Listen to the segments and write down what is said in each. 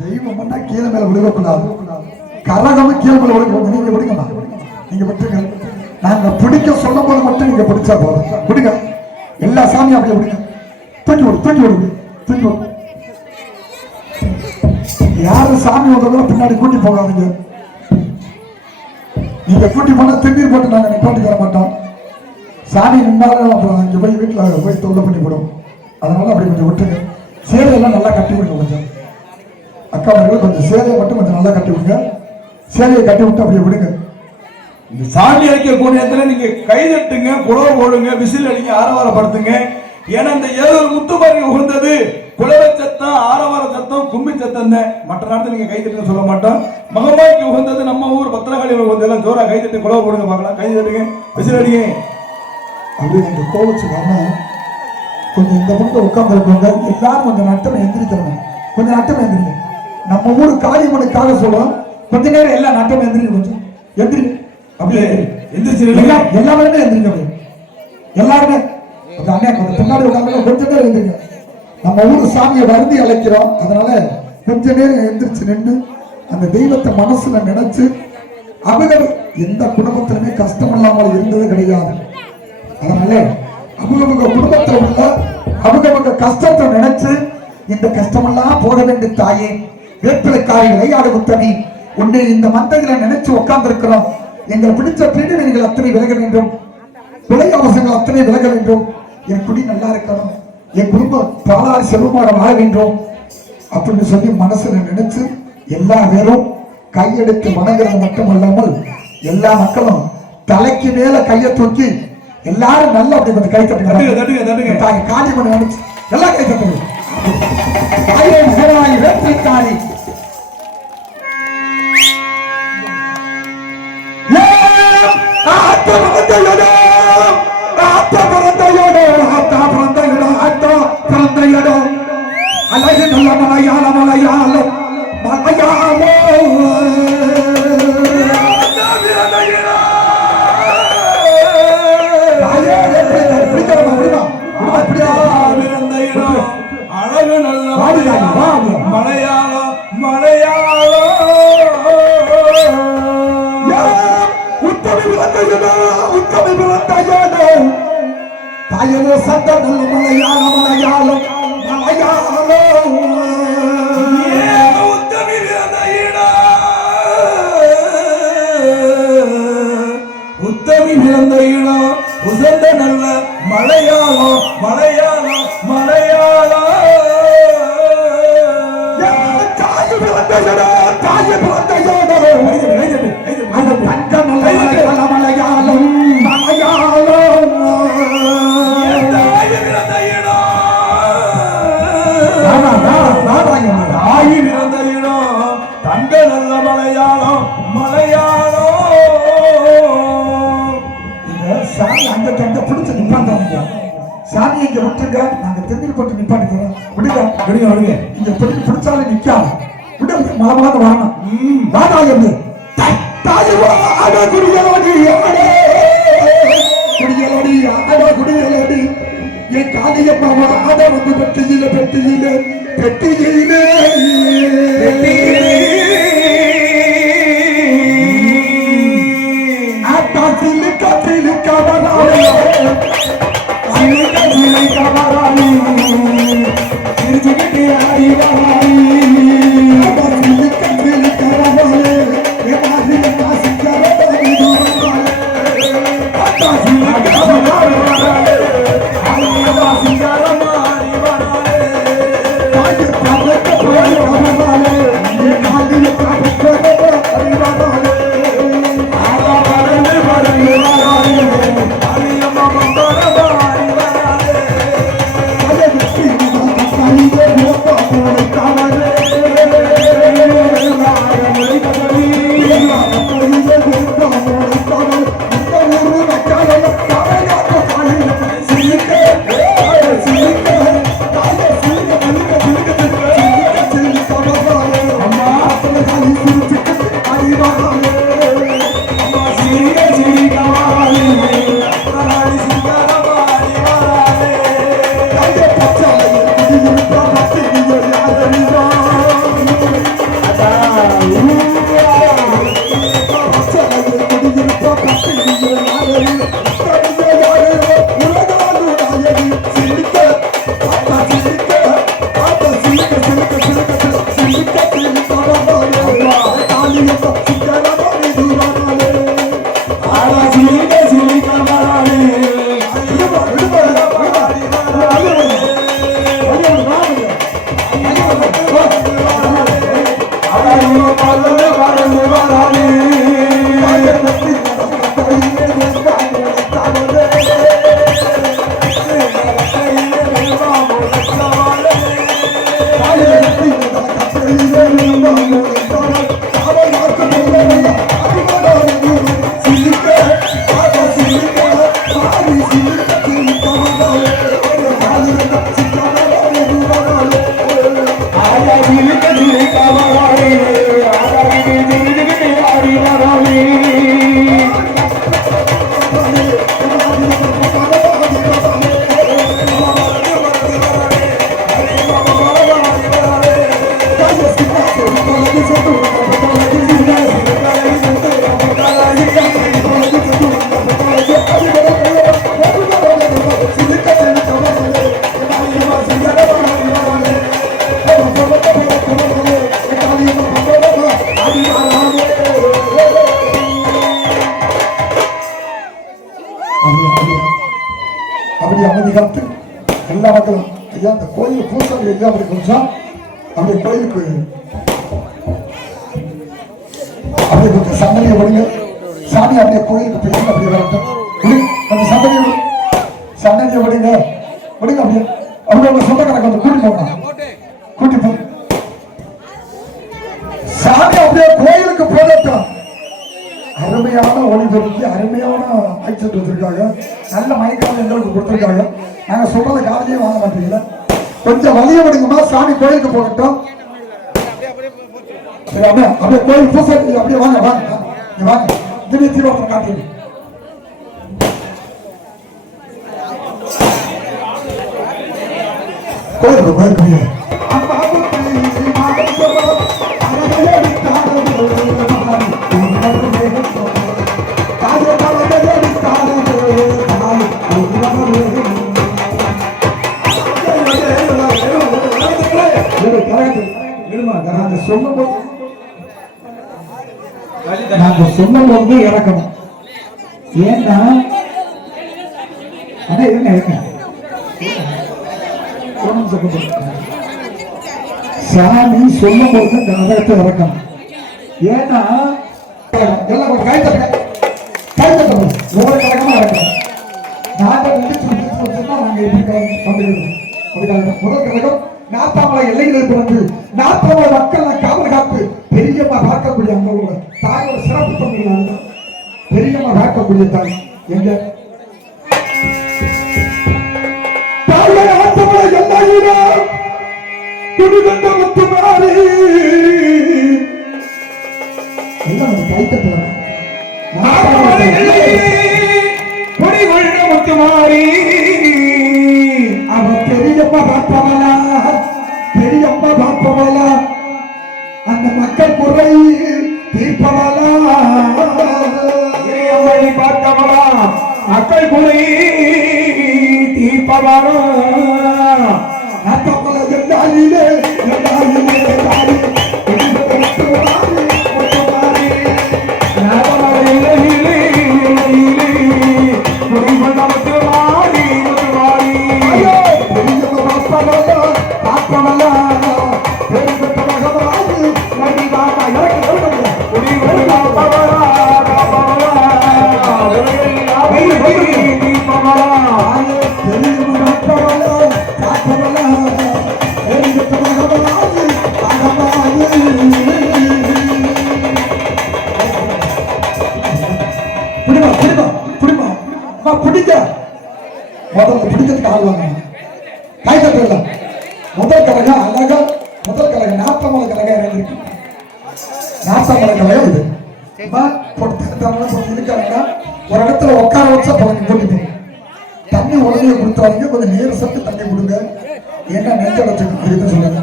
தெய்வம் தெய்வம்னா கீழே மேல விழுகக்கூடாது கரகமும் கீழே மேல விழுகக்கூடாது நீங்க விடுங்கம்மா. நீங்க விட்டுருங்க. நாங்க பிடிக்க சொல்லும் போது மட்டும் நீங்க பிடிச்சா போதும். விடுங்க. எல்லா சாமியும் அப்படியே விடுங்க. தூக்கி விடு தூக்கி விடுங்க தூக்கி விடு. யாரு சாமி வந்ததுல பின்னாடி கூட்டி போகாதீங்க. நீங்க கூட்டி போனா திருநீர் போட்டு நாங்க நிப்பாட்டி தர மாட்டோம். சாமி நின்னாலும் அப்புறம் இங்க போய் வீட்டில் போய் தொல்லை பண்ணி விடும் அதனால அப்படி கொஞ்சம் விட்டுருங்க. சேலை எல்லாம் நல்லா கட்டி விடுங்க கொஞ்சம். அக்கா மகள் கொஞ்சம் சேலையை மட்டும் கொஞ்சம் நல்லா கட்டி விடுங்க. சேலையை கட்டி விட்டு அப்படியே விடுங்க. இந்த சாமி அழைக்கக்கூடிய இடத்துல நீங்க கை தட்டுங்க குலவை போடுங்க விசில் அடிங்க ஆரவாரப்படுத்துங்க. ஏன்னா இந்த ஏழூர் முத்துமாரி உகந்தது குலவ சத்தம் ஆரவார சத்தம் கும்மி சத்தம் தான். மற்ற நேரத்தில் நீங்க கை தட்டுங்க சொல்ல மாட்டோம். மகமாய்க்கு உகந்தது நம்ம ஊர் பத்திரகாளி உகந்ததெல்லாம் ஜோரா கை தட்டி குலவை போடுங்க பார்க்கலாம். கை தட்டுங்க விசில் அடிங்க. அப்படியே நீங்க கோவிச்சுக்காம கொஞ்சம் இந்த பக்கம் உட்கார்ந்துருக்கவங்க எல்லாரும் கொஞ்சம் நட்டம் எந்திரிக்கணும். கொஞ்சம் நட்டம் எந்திரிங்க. நம்ம ஊர் காளியம்மனுக்காக சொல்றோம். கொஞ்ச நேரம் எல்லா நாட்டும் எந்திரிங்க கொஞ்சம். எந்திரிங்க அப்படியே எந்திரிச்சு எல்லா எல்லாருமே எந்திரிங்க அப்படியே. எல்லாருமே. கொஞ்சம் அண்ணே கொஞ்சம் பின்னாடி உட்காந்து கொஞ்ச நேரம் எந்திரிங்க. நம்ம ஊர் சாமியை வருந்தி அழைக்கிறோம். அதனால கொஞ்ச நேரம் எந்திரிச்சு நின்று அந்த தெய்வத்தை மனசுல நினைச்சு அவங்க எந்த குடும்பத்திலுமே கஷ்டம் இல்லாமல் இருந்தது கிடையாது. அதனால அவங்க குடும்பத்தை உள்ள அவங்க கஷ்டத்தை நினைச்சு இந்த கஷ்டமெல்லாம் போக வேண்டிய தாயே. வேப்பிலைக்காரி விளையாடு உத்தமி உன்னை இந்த மந்தைகளை நினைச்சு உட்கார்ந்து இருக்கிறோம் எங்கள் பிடிச்ச பீடிகள் அத்தனை விலக வேண்டும். விலை அவசரங்கள் அத்தனை விலக வேண்டும். என் குடி நல்லா இருக்கணும். என் குடும்பம் பாலாறு செல்வமாக வாழ வேண்டும். அப்படின்னு சொல்லி மனசுல நினைச்சு எல்லா பேரும் கையெடுத்து வணங்குறது மட்டும் இல்லாமல் எல்லா மக்களும் தலைக்கு மேல கையை தூக்கி எல்லாரும் நல்லா அப்படி கொஞ்சம் கை தட்டுங்க. தாய் காளி மணி நினைச்சு எல்லாம் கை தட்டுங்க. தாயே மகனாய் வேற்றைக்காரி ஆத்த பிறந்தையடோ ஆத்த பிறந்தையடோ ஆத்தா பிறந்தையடோ ஆத்தா பிறந்தையடோ அழகு நல்ல மலையாள மலையாளம் நல்ல மலையாள மலையாளம் மலையாளம் உத்தமி பிறந்த இடம். உசந்த நல்ல மலையாளம் மலையாளம் மலையாளம் திருநீர் போட்டு நிப்பாட்டுக்கிறோம் விடுங்க விடுங்க. விடுங்க இங்க பிடிச்சு பிடிச்சாலும் நிக்காது விட மலமலாக வரணும் வாதாயம் ஆட குடியலோடி குடியலோடி ஆட குடியலோடி. என் காளியம்மா ஆட வந்து பெட்டியில பெட்டியில பெட்டியில. ஆட்டா சிலுக்க சிலுக்க அப்படி எல்லா மக்களும் ஐயா அந்த கோயில் பூசாரி ஐயா அப்படி கொஞ்சம் அந்த கோயிலுக்கு அப்படியே கொஞ்சம் சந்ததியை விடுங்க. சாமி அப்படியே கோயிலுக்கு போய் அப்படியே வரட்டும். அந்த சந்ததியை விடு. விடுங்க. விடுங்க அப்படியே. அவங்க உங்க சொந்தக்காரங்க வந்து கூட்டி போங்க. கூட்டி போ. சாமி அப்படியே கோயிலுக்கு போகட்டும் அருமையான ஒளி ஒளிபெருக்கி அருமையான மைச்சல் வச்சிருக்காங்க. நல்ல மயக்கான எங்களுக்கு கொடுத்துருக்காங்க. நாங்க சொல்றத காலையே வாங்க மாட்டீங்களா? கொஞ்சம் வலிய விடுங்கம்மா. சாமி கோயிலுக்கு போகட்டும். சரி, அப்படியே அப்படியே கோயில் பூசாரி அப்படியே வாங்க வாங்க வாங்க. திடீர் தீபாவளி காட்டுங்க. கோயிலுக்கு கோயிலுக்கு சொல்லும்போது நாங்க சொல்லும்போது இறக்கணும். ஏன்னா அண்ணா இருங்க. சாமி சொல்லும் போது இந்த நகரத்தை இறக்கணும். ஏன்னா எல்லாம் கொஞ்சம் கை தட்டுங்க கை தட்டணும் ஒவ்வொரு கணக்கமா இறக்கணும். நாங்க முடிச்சு முடிச்சு வச்சோம்னா நாங்க எப்படி அதுக்காக முதல் கழகம் நாத்தாமலை எல்லையில் பிறந்து நாத்தாமலை மக்கள் காவல் காப்பு பெரியம்மா பார்க்கக்கூடிய ஒரு தாயோட சிறப்பு தமிழ் பெரியம்மா பார்க்கக்கூடிய தாய். எங்க? தாயை ஆத்தமலை எல்லையிலும் துணிதந்த முத்துமாரி எல்லாம் ஒரு கை தட்டலாம் பொடிகொண்ட முத்துமாரி அவ பெரியம்மா பார்ப்பவளா? பெரியம்மா பார்ப்பவாளா அந்த மக்கள் குறை தீர்ப்பவாளா இறையம்மனை பார்த்தவரா மக்கள் குறை தீர்ப்பவாளா பிடிக்கிறதுக்கு ஆள் வாங்க கை தட்டல முதல் கலக அழகா முதல் கழகம் நாற்பமலை கலக இறங்கிருக்கு நாற்பமலை கழகம் இது. அம்மா ஒரு இடத்துல உட்கார வச்சா போங்க கூட்டிட்டு தண்ணி உடனே கொடுத்தாங்க கொஞ்சம் நேர் சத்து தண்ணி கொடுங்க. என்ன நெஞ்சடைச்சுக்கு அப்படின்னு சொல்லுங்க.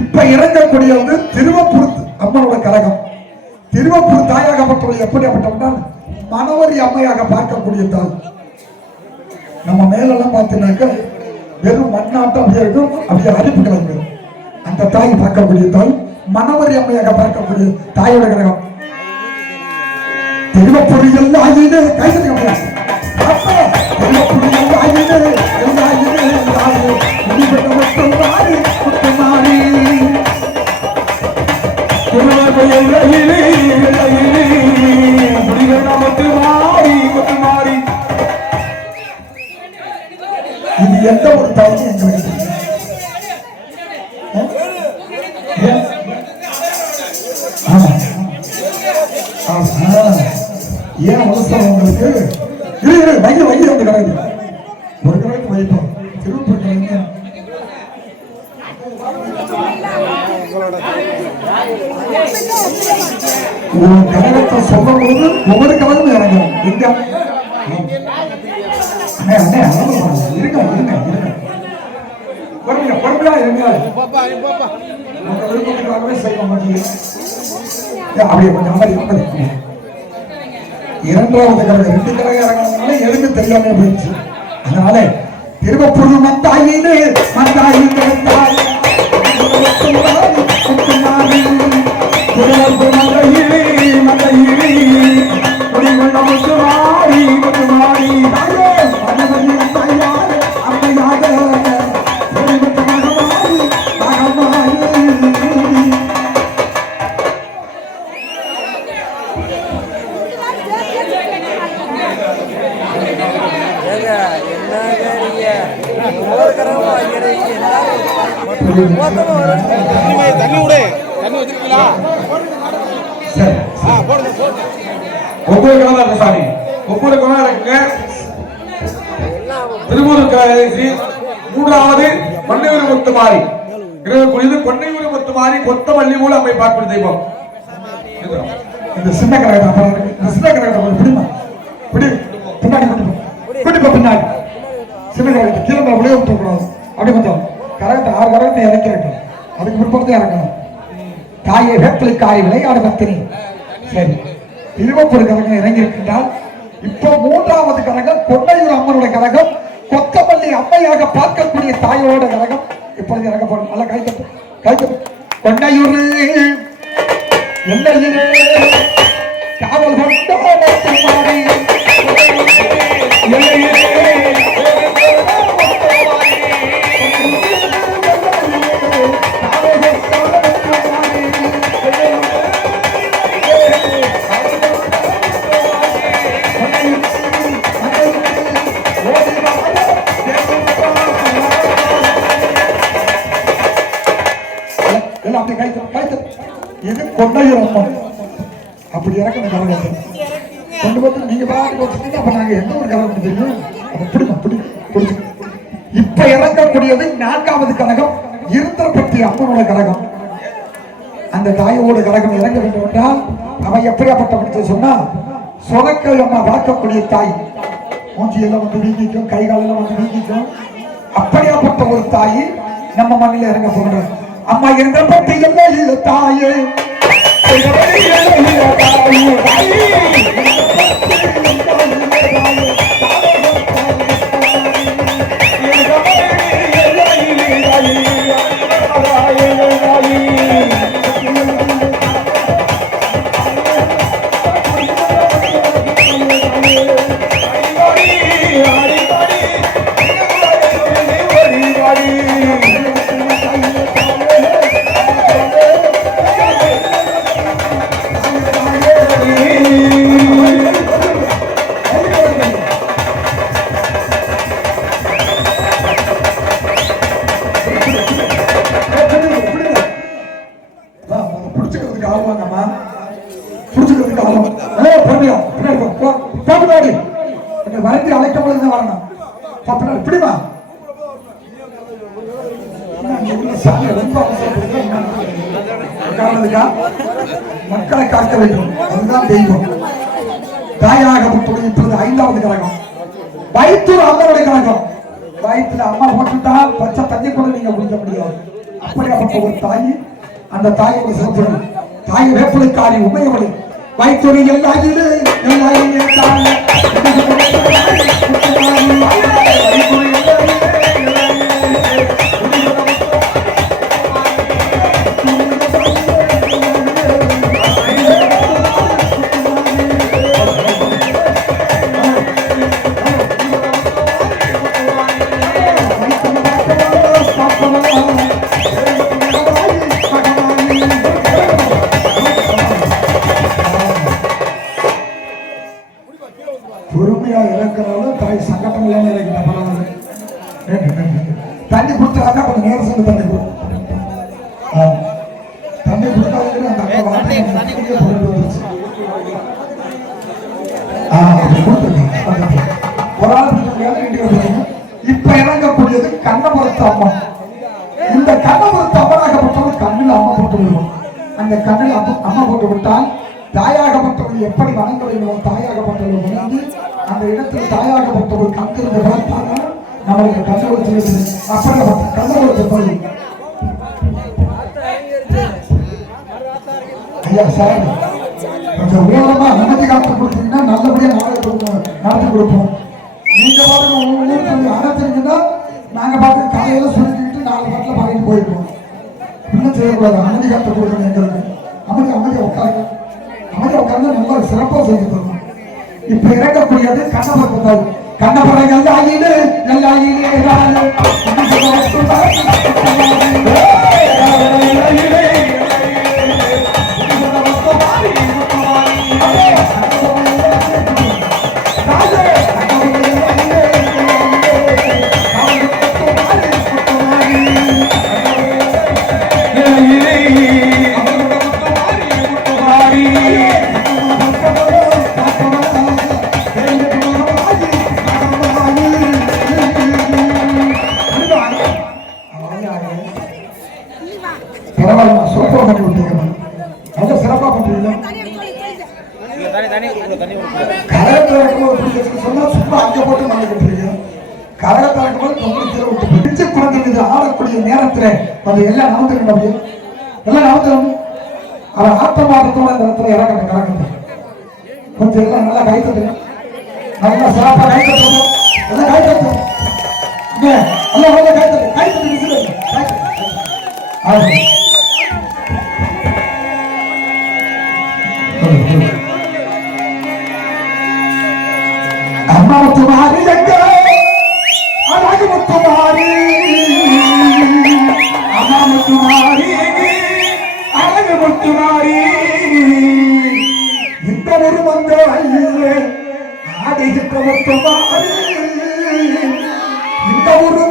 இப்ப இறங்கக்கூடிய வந்து திருவப்பூர் அம்மனோட கழகம். திருவப்பூர் தாயாகப்பட்டவள் எப்படியாப்பட்டவனால் மனவரி அம்மையாக பார்க்கக்கூடிய தாய். நம்ம மேலெல்லாம் பார்த்தீங்கன்னாக்க வெறும் மண்ணாட்டம் அப்படியே இருக்கும் அப்படியே அரிப்பு கிழங்கு அந்த தாய் பார்க்கக்கூடிய தாய் மனவரி அம்மையாக பார்க்கக்கூடிய தாயோட கிரகம். திருவப்பூர் எல்லாம் ஆகியது கைது திருவப்பூர் எல்லாம் ஆகியது எல்லாம் ஆகியது எந்த ஒரு தாய்க்கும் எங்களுக்கு தெரியும். ஏன்? அவசரம் உங்களுக்கு? இரு இரு வைய வைய வந்து கிடக்கு ஒரு திருப்பூர் கழகத்தை சொல்லும் போது ஒவ்வொரு கழகமும் இறங்கும். எங்க இருங்க இருங்க இருங்க பொறுமையா பொறுமையா இருங்க உங்க விருப்பத்துக்காகவே செய்ய மாட்டீங்க அப்படியே கொஞ்சம் அமைதி அமைதி இரண்டாவது கரகம் ரெண்டு கரகம் இறங்கினால எதுக்கு தெரியாம போயிடுச்சு அதனால திருவப்பூர் தெய்வம் இந்த சின்ன கரகத்தை அப்புறம் இந்த சின்ன கரகத்தை கொஞ்சம் பிடிமா? பிடி. பின்னாடி கொண்டு போ. பின்னாடி. சின்ன கரகத்தை கீழே விளைய விட்டுறக்கூடாது அப்படி கொஞ்சம் கரகத்தை ஆறு கரகத்தை இறக்கிறட்டும் அதுக்கு பிற்பாடு இறக்கணும். காயை வேப்பிலை காய் விளையாடு பத்தினி. சரி. திருவப்பூர் கரகம் இறங்கி இருக்கின்றால் இப்போ மூன்றாவது கரகம் கொண்டையூர் அம்மனுடைய கரகம் கொத்தமல்லி அம்மையாக பார்க்கக்கூடிய தாயோட கரகம். இப்பொழுது இறக்கப்படும் நல்லா கை தட்டு. கொண்டையூர் எல்லையிலே காவல் கொண்ட முத்துமாரி. கொண்டையூர் அம்மன் அப்படி இறக்கணும் கரகத்தை கொண்டு வந்து நீங்க பாட்டு அப்ப நாங்க எந்த ஒரு கரகம் தெரியும்? அப்படி அப்படி இப்ப இறக்கக்கூடியது நான்காவது கரகம் இருந்தரப்பட்டி அம்மனோட கரகம். அந்த தாயோட கரகம் இறங்க வேண்டும் என்றால் அவன் எப்படியாப்பட்டவன் சொன்னா சொதக்கல் அம்மா பார்க்கக்கூடிய தாய். மூஞ்சியெல்லாம் வந்து வீங்கிக்கும் கை காலெல்லாம் வந்து வீங்கிக்கும். அப்படியாப்பட்ட ஒரு தாய் நம்ம மண்ணில் இறங்க போகிற அம்மா இருந்த எல்லாம் இல்லை தாயே? பிடிச்சுக்கிறதுக்கு அழைக்கும் வரணும் போ பின்னாடி மக்களை காக்க வேண்டும். அதுதான் தெய்வம். தாயாகப்பட்டுள்ள இப்பொழுது ஐந்தாவது கழகம். வயிற்று அம்மாவுடைய கழகம். வயிற்றுல அம்மா போட்டுட்டா பச்சை தண்ணி கூட நீங்க குடிக்க முடியாது. அப்படியாப்பட்ட ஒரு தாய் அந்த தாயை சிறப்பு தாய் வேப்பிலைக்காரி உமையவளை. வயிற்று எல்லாயிலே எல்லாயிலே தாய் பொறுமையா தாயாகப்பட்டவள் எப்படி வணங்க வேண்டுமோ தாயாகப்பட்டவள் வணங்கி அந்த இடத்தில் தாயாகப்பட்டவள் கண்ணிருந்து பார்த்தாங்க நம்மளுக்கு கண்ணோடு அப்படிப்பட்ட கண்ணோடு போய் ஐயா சார் கொஞ்சம் ஊரமா அனுமதி காத்து கொடுத்தீங்கன்னா நல்லபடியா நாடகம் நடத்தி கொடுப்போம். நீங்க பாருங்க உங்க ஊருக்கு அனுப்பிச்சிருந்தா நாங்க பார்த்து காலையில சுருக்கிட்டு நாலு பாட்டில் பாடிட்டு போயிருப்போம். இன்னும் செய்யக்கூடாது. அமைதி காத்து கொடுக்கணும் எங்களுக்கு. அமைதி அமைதி உட்காருங்க மாதிரி உட்கார்ந்து நல்லா சிறப்பாக செய்து தரணும் இப்ப இறக்கக்கூடியது கண்ணபுரத்தால் கண்ணபுரம் எல்லாயிலே எல்லாயிலே நானு. அவன் ஆட்டமாட்டத்தோட இந்த இடத்துல இறங்க கிடக்குது கொஞ்சம் எல்லாம் நல்லா கை தட்டுங்க நல்லா சிறப்பா கை எல்லாம் கைத்தட்டு எல்லாம் கொஞ்சம் கைத்தட்டு கைத்தட்டு அம்மா முத்துமாரி எங்க அழகு முத்துமாரி அம்மா முத்துமாரி முத்துமாரி இந்த ஒரு வந்த வழியிலே ஆடுகின்ற முத்துமாரி இந்த ஒரு